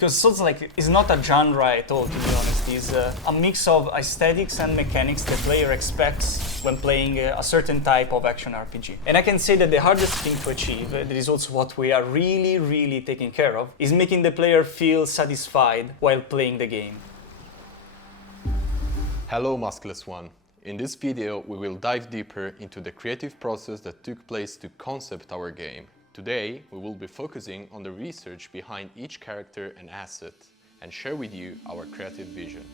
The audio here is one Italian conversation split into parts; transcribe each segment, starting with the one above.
Because Souls-like is not a genre at all, to be honest. It's a mix of aesthetics and mechanics the player expects when playing a certain type of action RPG. And I can say that the hardest thing to achieve, that is also what we are really taking care of, is making the player feel satisfied while playing the game. Hello Maskless One. In this video we will dive deeper into the creative process that took place to concept our game. Today we will be focusing on the research behind each character and asset and share with you our creative vision.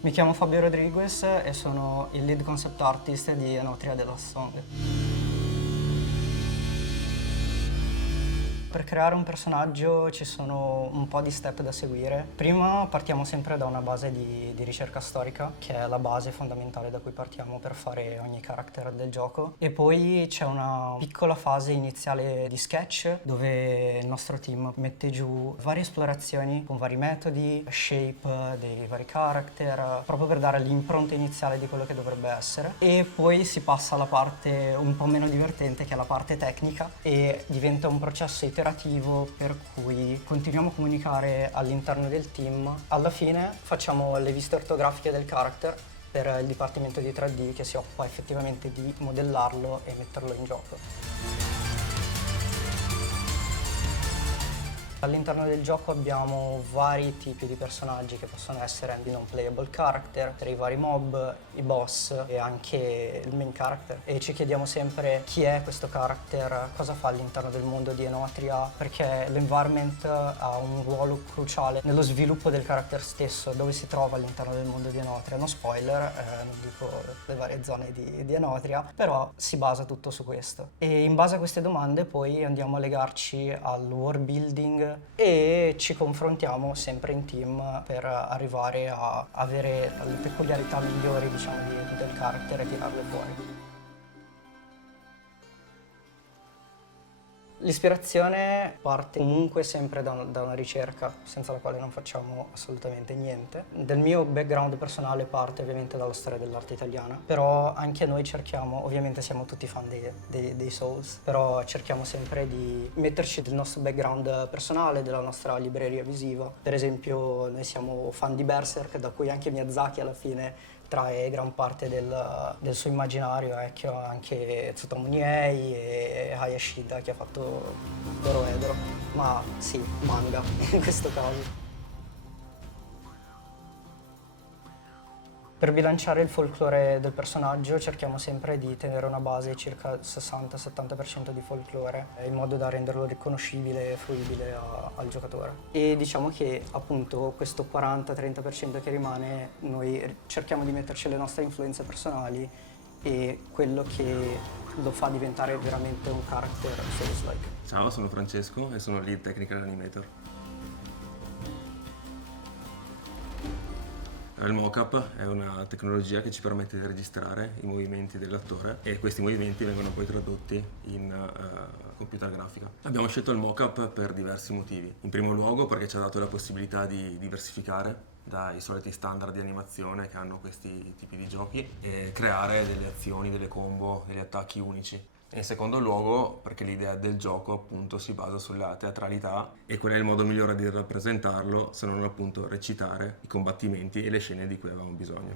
Mi chiamo Fabio Rodriguez e sono il lead concept artist di Enotria The Last Song. Per creare un personaggio ci sono un po' di step da seguire. Prima partiamo sempre da una base di ricerca storica, che è la base fondamentale da cui partiamo per fare ogni character del gioco. E poi c'è una piccola fase iniziale di sketch, dove il nostro team mette giù varie esplorazioni con vari metodi, shape dei vari character, proprio per dare l'impronta iniziale di quello che dovrebbe essere. E poi si passa alla parte un po' meno divertente, che è la parte tecnica, e diventa un processo iterativo per cui continuiamo a comunicare all'interno del team. Alla fine facciamo le viste ortografiche del character per il dipartimento di 3D che si occupa effettivamente di modellarlo e metterlo in gioco. All'interno del gioco abbiamo vari tipi di personaggi che possono essere i non playable character, per i vari mob, i boss e anche il main character. E ci chiediamo sempre chi è questo character, cosa fa all'interno del mondo di Enotria, perché l'environment ha un ruolo cruciale nello sviluppo del character stesso, dove si trova all'interno del mondo di Enotria. No spoiler, non dico le varie zone di Enotria, però si basa tutto su questo. E in base a queste domande poi andiamo a legarci al world building e ci confrontiamo sempre in team per arrivare a avere le peculiarità migliori, diciamo, del character e tirarle fuori. L'ispirazione parte comunque sempre da una ricerca, senza la quale non facciamo assolutamente niente. Del mio background personale parte ovviamente dalla storia dell'arte italiana, però anche noi cerchiamo, ovviamente siamo tutti fan dei Souls, però cerchiamo sempre di metterci del nostro background personale, della nostra libreria visiva. Per esempio noi siamo fan di Berserk, da cui anche Miyazaki alla fine trae gran parte del suo immaginario, anche Tsutomu Niei e Hayashida che ha fatto Dorohedoro, ma sì, manga in questo caso. Per bilanciare il folklore del personaggio cerchiamo sempre di tenere una base circa 60-70% di folklore, in modo da renderlo riconoscibile e fruibile al giocatore. E diciamo che appunto questo 40-30% che rimane noi cerchiamo di metterci le nostre influenze personali e quello che lo fa diventare veramente un character Souls-like. Ciao, sono Francesco e sono lead technical animator. Il mocap è una tecnologia che ci permette di registrare i movimenti dell'attore e questi movimenti vengono poi tradotti in computer grafica. Abbiamo scelto il mocap per diversi motivi. In primo luogo perché ci ha dato la possibilità di diversificare dai soliti standard di animazione che hanno questi tipi di giochi e creare delle azioni, delle combo, degli attacchi unici. In secondo luogo perché l'idea del gioco appunto si basa sulla teatralità e qual è il modo migliore di rappresentarlo se non appunto recitare i combattimenti e le scene di cui avevamo bisogno.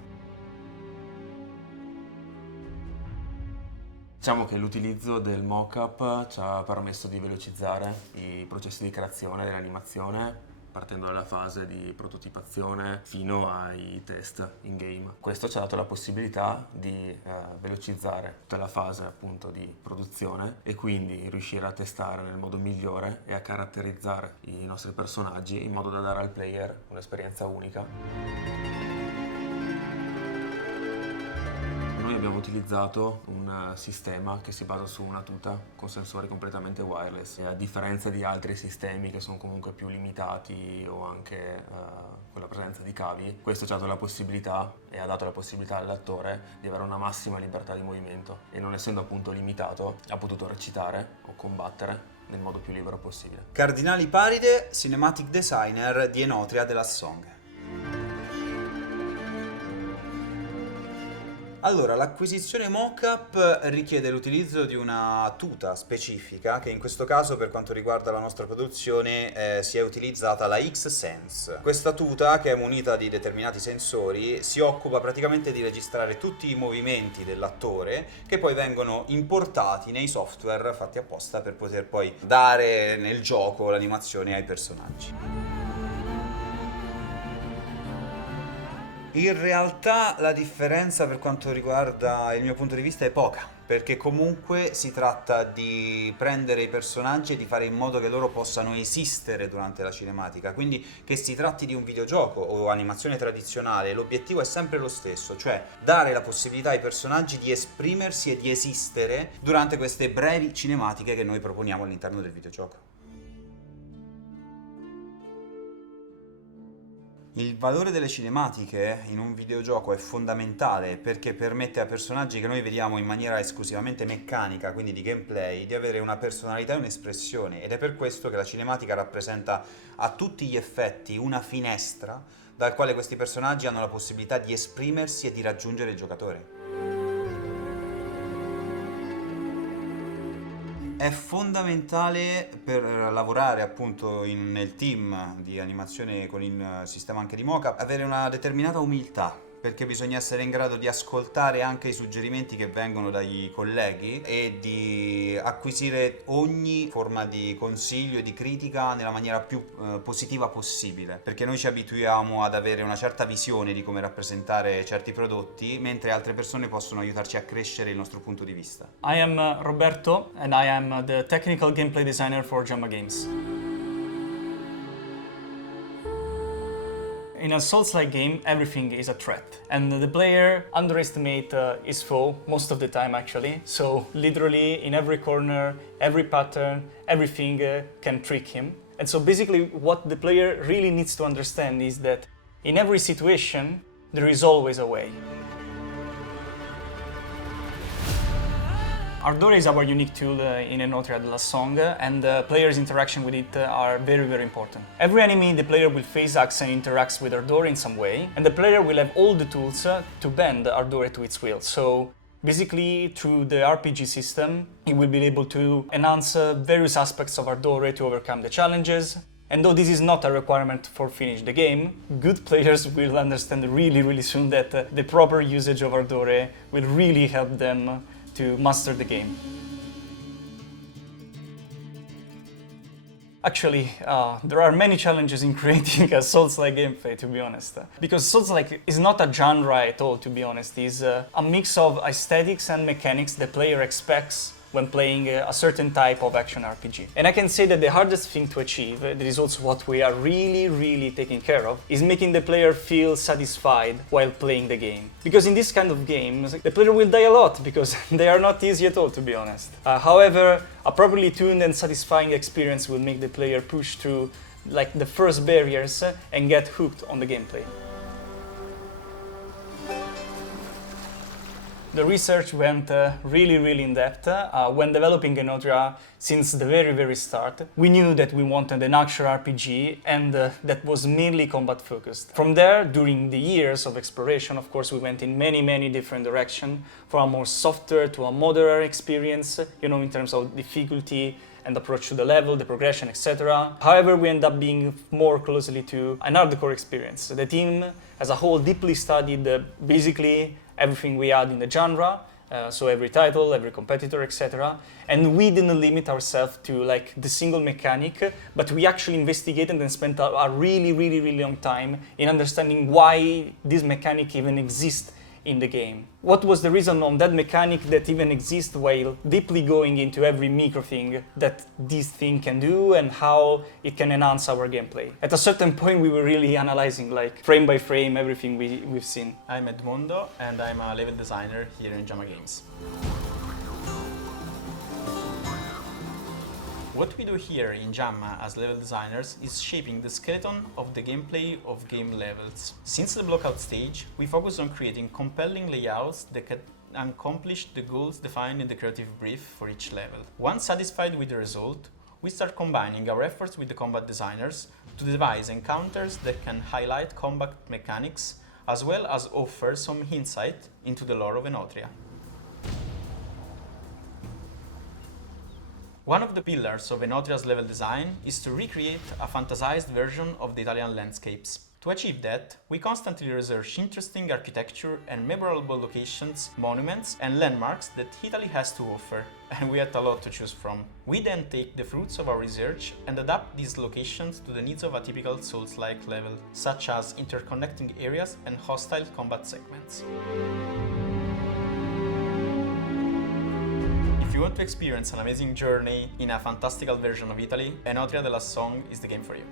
Diciamo che l'utilizzo del mocap ci ha permesso di velocizzare i processi di creazione dell'animazione, partendo dalla fase di prototipazione fino ai test in game. Questo ci ha dato la possibilità di velocizzare tutta la fase appunto di produzione e quindi riuscire a testare nel modo migliore e a caratterizzare i nostri personaggi in modo da dare al player un'esperienza unica. Noi abbiamo utilizzato un sistema che si basa su una tuta con sensori completamente wireless e a differenza di altri sistemi che sono comunque più limitati o anche con la presenza di cavi, questo ci ha dato la possibilità e ha dato la possibilità all'attore di avere una massima libertà di movimento e non essendo appunto limitato ha potuto recitare o combattere nel modo più libero possibile. Cardinali Paride, cinematic designer di Enotria The Last Song. Allora, l'acquisizione mockup richiede l'utilizzo di una tuta specifica che in questo caso per quanto riguarda la nostra produzione si è utilizzata la X-Sense. Questa tuta, che è munita di determinati sensori, si occupa praticamente di registrare tutti i movimenti dell'attore che poi vengono importati nei software fatti apposta per poter poi dare nel gioco l'animazione ai personaggi. In realtà la differenza per quanto riguarda il mio punto di vista è poca, perché comunque si tratta di prendere i personaggi e di fare in modo che loro possano esistere durante la cinematica, quindi che si tratti di un videogioco o animazione tradizionale, l'obiettivo è sempre lo stesso, cioè dare la possibilità ai personaggi di esprimersi e di esistere durante queste brevi cinematiche che noi proponiamo all'interno del videogioco. Il valore delle cinematiche in un videogioco è fondamentale perché permette a personaggi che noi vediamo in maniera esclusivamente meccanica, quindi di gameplay, di avere una personalità e un'espressione, ed è per questo che la cinematica rappresenta a tutti gli effetti una finestra dal quale questi personaggi hanno la possibilità di esprimersi e di raggiungere il giocatore. È fondamentale per lavorare appunto nel team di animazione con il sistema anche di mockup avere una determinata umiltà, perché bisogna essere in grado di ascoltare anche i suggerimenti che vengono dai colleghi e di acquisire ogni forma di consiglio e di critica nella maniera più positiva possibile, perché noi ci abituiamo ad avere una certa visione di come rappresentare certi prodotti, mentre altre persone possono aiutarci a crescere il nostro punto di vista. I am Roberto and I am the technical gameplay designer for Jamma Games. In a Souls-like game, everything is a threat, and the player underestimates his foe most of the time actually, so literally in every corner, every pattern, everything can trick him. And so basically what the player really needs to understand is that in every situation, there is always a way. Ardore is our unique tool in Enotria, the last song, and the player's interaction with it are very, very important. Every enemy the player will face acts and interacts with Ardore in some way, and the player will have all the tools to bend Ardore to its will. So basically, through the RPG system, he will be able to enhance various aspects of Ardore to overcome the challenges. And though this is not a requirement for finish the game, good players will understand really, really soon that the proper usage of Ardore will really help them to master the game. Actually, there are many challenges in creating a Souls-like gameplay, to be honest. Because Souls-like is not a genre at all, to be honest. It's a mix of aesthetics and mechanics the player expects when playing a certain type of action RPG. And I can say that the hardest thing to achieve, that is also what we are really taking care of, is making the player feel satisfied while playing the game. Because in this kind of games, the player will die a lot because they are not easy at all, to be honest. However, a properly tuned and satisfying experience will make the player push through like the first barriers and get hooked on the gameplay. The research went really in depth. When developing Enotria, since the very start, we knew that we wanted an action RPG and that was mainly combat focused. From there, during the years of exploration, of course, we went in many different directions, from a more softer to a moderate experience, in terms of difficulty and approach to the level, the progression, etc. However, we end up being more closely to an hardcore experience. The team as a whole deeply studied basically everything we had in the genre, so every title, every competitor, etc. And we didn't limit ourselves to like the single mechanic, but we actually investigated and spent a really long time in understanding why this mechanic even exists in the game. What was the reason on that mechanic that even exists, while deeply going into every micro thing that this thing can do and how it can enhance our gameplay. At a certain point we were really analyzing like frame by frame everything we've seen. I'm Edmondo and I'm a level designer here in Jamma Games. What we do here in Jamma as level designers is shaping the skeleton of the gameplay of game levels. Since the blockout stage, we focus on creating compelling layouts that can accomplish the goals defined in the creative brief for each level. Once satisfied with the result, we start combining our efforts with the combat designers to devise encounters that can highlight combat mechanics, as well as offer some insight into the lore of Enotria. One of the pillars of Enotria's level design is to recreate a fantasized version of the Italian landscapes. To achieve that, we constantly research interesting architecture and memorable locations, monuments, and landmarks that Italy has to offer, and we had a lot to choose from. We then take the fruits of our research and adapt these locations to the needs of a typical Souls-like level, such as interconnecting areas and hostile combat segments. If you want to experience an amazing journey in a fantastical version of Italy, Enotria The Last Song is the game for you.